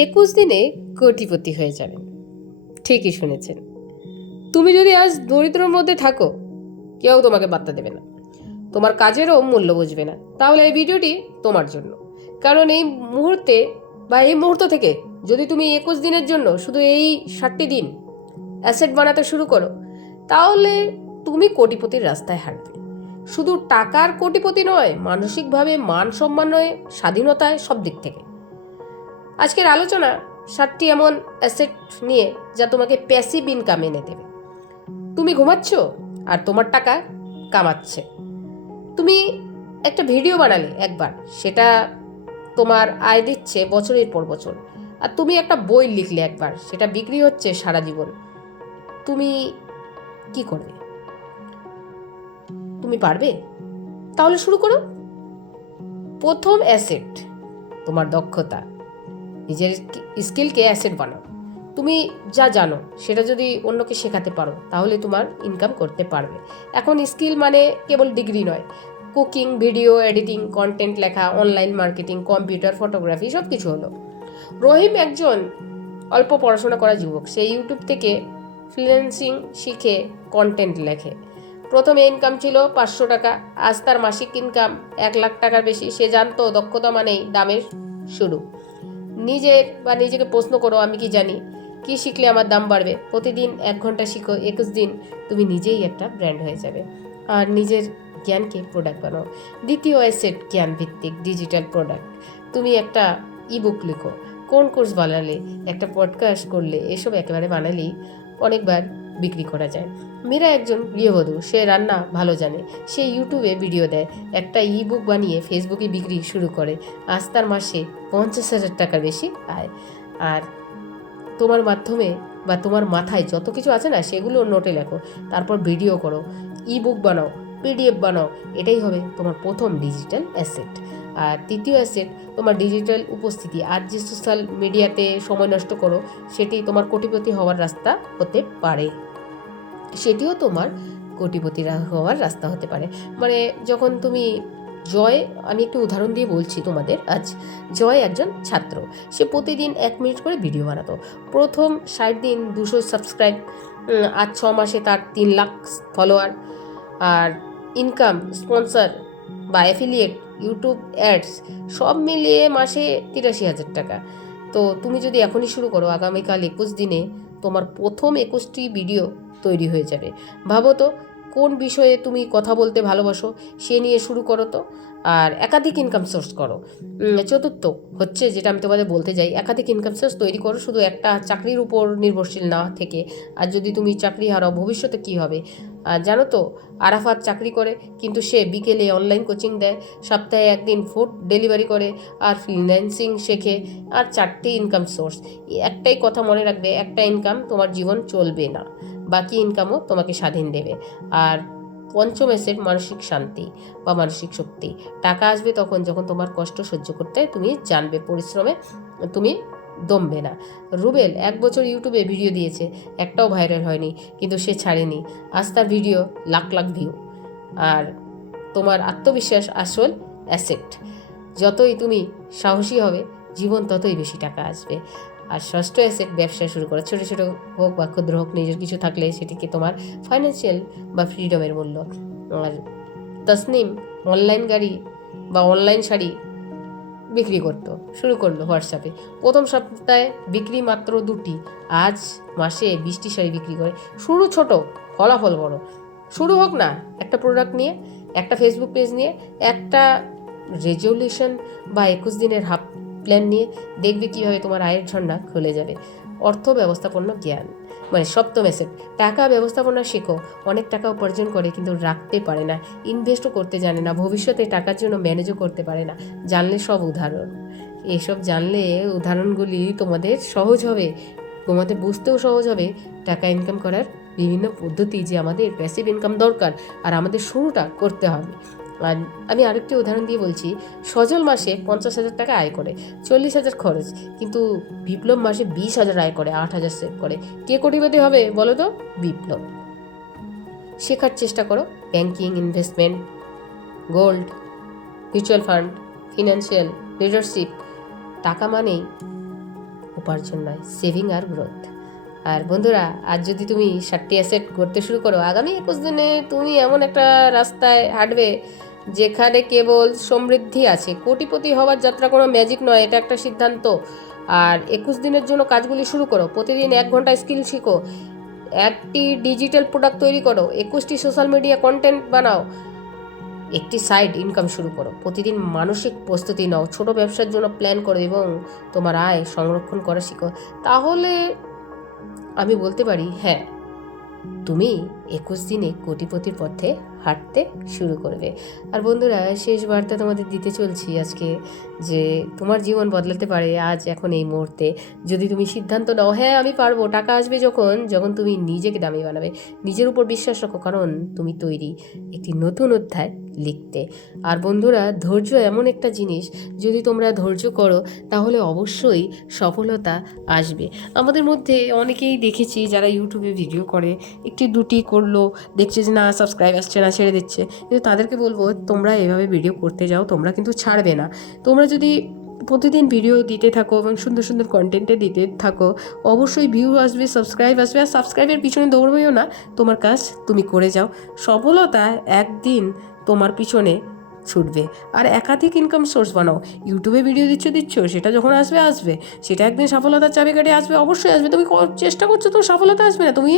21 দিনে কোটিপতি হয়ে যাবেন। ঠিকই শুনেছেন। তুমি যদি আজ দরিদ্রর মধ্যে থাকো, কেউ তোমাকে বার্তা দেবে না, তোমার কাজেরও মূল্য বুঝবে না, তাহলে এই ভিডিওটি তোমার জন্য। কারণ এই মুহূর্তে বা এই মুহূর্ত থেকে যদি তুমি 21 দিনের জন্য শুধু এই 60টি দিন অ্যাসেট বানাতে শুরু করো, তাহলে তুমি কোটিপতির রাস্তায় হাঁটবে। শুধু টাকার কোটিপতি নয়, মানসিকভাবে মান সম্মানে, স্বাধীনতায়, সব দিক থেকে। আজকের আলোচনা 60টি এমন অ্যাসেট নিয়ে যা তোমাকে প্যাসিভ ইনকাম এনে দেবে। তুমি ঘুমাচ্ছ আর তোমার টাকা কামাচ্ছে। তুমি একটা ভিডিও বানালে একবার, সেটা তোমার আয় দিচ্ছে বছরের পর বছর। আর তুমি একটা বই লিখলে একবার, সেটা বিক্রি হচ্ছে সারা জীবন। তুমি কি করবে? তুমি পারবে? তাহলে শুরু করো। প্রথম অ্যাসেট তোমার দক্ষতা। নিজের স্কিলকে অ্যাসেট বানাও। তুমি যা জানো সেটা যদি অন্যকে শেখাতে পারো, তাহলে তোমার ইনকাম করতে পারবে। এখন স্কিল মানে কেবল ডিগ্রি নয়, কুকিং, ভিডিও এডিটিং, কন্টেন্ট লেখা, অনলাইন মার্কেটিং, কম্পিউটার, ফটোগ্রাফি, সব কিছু হলো। রহিম একজন অল্প পড়াশোনা করা যুবক। সে ইউটিউব থেকে ফ্রিল্যান্সিং শিখে কন্টেন্ট লেখে। প্রথমে ইনকাম ছিল 500 টাকা, আজ তার মাসিক ইনকাম 1 লাখ টাকার বেশি। সে জানতো দক্ষতা মানেই দামের শুরু। নিজেকে প্রশ্ন করো, আমি কি জানি, কি শিখলে আমার দাম বাড়বে? প্রতিদিন 1 ঘন্টা শিখো, 21 দিন তুমি নিজেই একটা ব্র্যান্ড হয়ে যাবে। আর নিজের জ্ঞানকে প্রোডাক্ট বানাও। দ্বিতীয় অ্যাসেট জ্ঞান ভিত্তিক ডিজিটাল প্রোডাক্ট। তুমি একটা ইবুক লিখো, কোন কোর্স বানালে, একটা পডকাস্ট করলে, এসব একেবারে বানালেই অনেকবার বিক্রি করা যায়। মীরা একজন গৃহবধূ, সে রান্না ভালো জানে। সে ইউটিউবে ভিডিও দেয়, একটা ইবুক বানিয়ে ফেসবুকে বিক্রি শুরু করে। আজ তার মাসে 50,000 টাকার বেশি আয়। আর তোমার মাধ্যমে বা তোমার মাথায় যত কিছু আছে না, সেগুলো নোটে লেখো, তারপর ভিডিও করো, ইবুক বানাও, পিডিএফ বানাও। এটাই হবে তোমার প্রথম ডিজিটাল অ্যাসেট। আর তৃতীয় অ্যাসেট তোমার ডিজিটাল উপস্থিতি। আজ যে সোশ্যাল মিডিয়াতে সময় নষ্ট করো, সেটি তোমার কোটিপতি হওয়ার রাস্তা হতে পারে। সেটিও তোমার কোটিপতি হওয়ার রাস্তা হতে পারে। মানে যখন তুমি আমি একটু উদাহরণ দিয়ে বলছি তোমাদের আজ। জয় একজন ছাত্র, সে প্রতিদিন 1 মিনিট করে ভিডিও বানাতো। প্রথম 60 দিন 200 সাবস্ক্রাইব, আজ 6 মাসে তার 3 লাখ ফলোয়ার। আর ইনকাম, স্পন্সর বা অ্যাফিলিয়েট, ইউটিউব অ্যাডস, সব মিলিয়ে মাসে 83,000 টাকা। তো তুমি যদি এখনই শুরু করো, আগামীকাল 21 দিনে তোমার প্রথম 21টি ভিডিও তৈরি হয়ে যাবে। ভাবো তো, কোন বিষয়ে তুমি কথা বলতে ভালোবাসো, সে নিয়ে শুরু করো তো। আর একাধিক ইনকাম সোর্স করো। চতুর্থ হচ্ছে, যেটা আমি তোমাদের বলতে যাই, একাধিক ইনকাম সোর্স তৈরি করো, শুধু একটা চাকরির উপর নির্ভরশীল না থেকে। আর যদি তুমি চাকরি হারাও, ভবিষ্যতে কী হবে? জানো তো, আরাফাত চাকরি করে, কিন্তু সে বিকেলে অনলাইন কোচিং দেয়, সপ্তাহে 1 দিন ফুড ডেলিভারি করে, আর ফ্রিল্যান্সিং শেখে। আর 4টি ইনকাম সোর্স। একটাই কথা মনে রাখবে, একটা ইনকাম তোমার জীবন চলবে না, বাকি ইনকামও তোমাকে স্বাধীন দেবে। আর পঞ্চম অ্যাসেট মানসিক শান্তি বা মানসিক শক্তি। টাকা আসবে তখন যখন তোমার কষ্ট সহ্য করতে তুমি জানবে, পরিশ্রমে তুমি দমবে না। রুবেল 1 বছর ইউটিউবে ভিডিও দিয়েছে, একটাও ভাইরাল হয়নি, কিন্তু সে ছাড়েনি। আজ তার ভিডিও লাখ লাখ ভিউ। আর তোমার আত্মবিশ্বাস আসল অ্যাসেট। যতই তুমি সাহসী হবে, জীবন ততই বেশি টাকা আসবে। আর ষষ্ঠ অ্যাসেট ব্যবসা শুরু করো। ছোটো ছোটো হোক বা ক্ষুদ্র হোক, নিজের কিছু থাকলে সেটিকে তোমার ফাইন্যান্সিয়াল বা ফ্রিডমের মূল্য। আর তসনিম অনলাইন গাড়ি বা অনলাইন শাড়ি বিক্রি শুরু করলো হোয়াটসঅ্যাপে। প্রথম সপ্তাহে বিক্রি মাত্র 2টি, আজ মাসে 20টি শাড়ি বিক্রি করে। শুরু ছোট, ফলাফল বড়। শুরু হোক না একটা প্রোডাক্ট নিয়ে, একটা ফেসবুক পেজ নিয়ে, একটা রেজলিউশন বা 21 দিনের হাফ প্ল্যান নিয়ে। দেখবে কীভাবে তোমার আয়ের ঝর্ণা খুলে যাবে। অর্থ ব্যবস্থাপনা জ্ঞান, মানে সপ্তম অ্যাসেট। টাকা ব্যবস্থাপনা শেখো। অনেক টাকা উপার্জন করে কিন্তু রাখতে পারে না, ইনভেস্টও করতে জানে না, ভবিষ্যতে টাকার জন্য ম্যানেজও করতে পারে না। জানলে সব উদাহরণ, এসব জানলে উদাহরণগুলি তোমাদের সহজ হবে, তোমাদের বুঝতেও সহজ হবে টাকা ইনকাম করার বিভিন্ন পদ্ধতি, যে আমাদের প্যাসিভ ইনকাম দরকার আর আমাদের শুরুটা করতে হবে। আর আমি আরেকটি উদাহরণ দিয়ে বলছি। সজল মাসে 50,000 টাকা আয় করে, 40,000 খরচ, কিন্তু বিপ্লব মাসে 20,000 আয় করে, 8,000 সেভ করে। কে কোটিপতি হবে বলো তো? বিপ্লব। শেখার চেষ্টা করো, banking, investment, gold, mutual fund, financial leadership. টাকা মানেই উপার্জন নয়, সেভিং আর গ্রোথ। আর বন্ধুরা, আজ যদি তুমি 60 অ্যাসেট করতে শুরু করো, আগামী 21 দিনে তুমি এমন একটা রাস্তায় হাঁটবে যেখানে কেবল সমৃদ্ধি আছে। কোটিপতি হওয়ার যাত্রা কোনো ম্যাজিক নয়, এটা একটা সিদ্ধান্ত। আর 21 দিনের জন্য কাজগুলি শুরু করো। প্রতিদিন 1 ঘন্টা স্কিল শিখো, 1টি ডিজিটাল প্রোডাক্ট তৈরি করো, 21টি সোশ্যাল মিডিয়া কন্টেন্ট বানাও, একটি সাইড ইনকাম শুরু করো। প্রতিদিন মানসিক প্রস্তুতি নাও, ছোট ব্যবসার জন্য প্ল্যান করো এবং তোমার আয় সংরক্ষণ করা শিখো। তাহলে আমি বলতে পারি, হ্যাঁ, তুমি 21 দিনে কোটিপতির পথে হাঁটতে শুরু করবে। আর বন্ধুরা, শেষ বার্তা তোমাদের দিতে চলছি আজকে, যে তোমার জীবন বদলাতে পারে আজ, এখন, এই মুহূর্তে, যদি তুমি সিদ্ধান্ত নাও, হ্যাঁ আমি পারবো। টাকা আসবে যখন যখন তুমি নিজেকে দামি বানাবে। নিজের উপর বিশ্বাস রাখো, কারণ তুমি তৈরি একটি নতুন অধ্যায় লিখতে। আর বন্ধুরা, ধৈর্য এমন একটা জিনিস, যদি তোমরা ধৈর্য করো তাহলে অবশ্যই সফলতা আসবে। আমাদের মধ্যে অনেকেই দেখেছি যারা ইউটিউবে ভিডিও করে, একটি দুটি করলো, দেখছে যে না সাবস্ক্রাইব আসছে না, ছেড়ে দিচ্ছে। কিন্তু তাদেরকে বলবো, তোমরা এভাবে ভিডিও করতে যাও, তোমরা কিন্তু ছাড়বে না। তোমরা যদি প্রতিদিন ভিডিও দিতে থাকো এবং সুন্দর সুন্দর কন্টেন্টে দিতে থাকো, অবশ্যই ভিউ আসবে, সাবস্ক্রাইব আসবে। আর সাবস্ক্রাইবের পিছনে দৌড়বেও না, তোমার কাজ তুমি করে যাও। সফলতা একদিন তোমার পিছনে ছুটবে। আর একাধিক ইনকাম সোর্স বানাও। ইউটিউবে ভিডিও দিচ্ছ, সেটা যখন আসবে, সেটা একদিন সফলতার চাবিকাঠি আসবে, অবশ্যই আসবে। তুমি চেষ্টা করছো তো সফলতা আসবে না, তুমি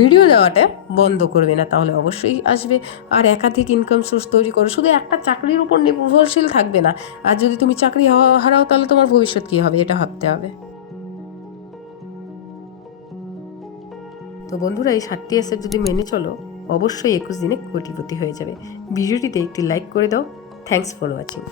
ভিডিও দেওয়াটা বন্ধ করবে না, তাহলে অবশ্যই আসবে। আর একাধিক ইনকাম সোর্স তৈরি করো, শুধু একটা চাকরির উপর নির্ভরশীল থাকবে না। আর যদি তুমি চাকরি হারাও, তাহলে তোমার ভবিষ্যৎ কী হবে, এটা ভাবতে হবে। তো বন্ধুরা, এই 60 অ্যাসেট যদি মেনে চলো, অবশ্যই 21 দিনে কোটিপতি হয়ে যাবে। ভিডিওটিতে একটি লাইক করে দাও। Thanks for watching.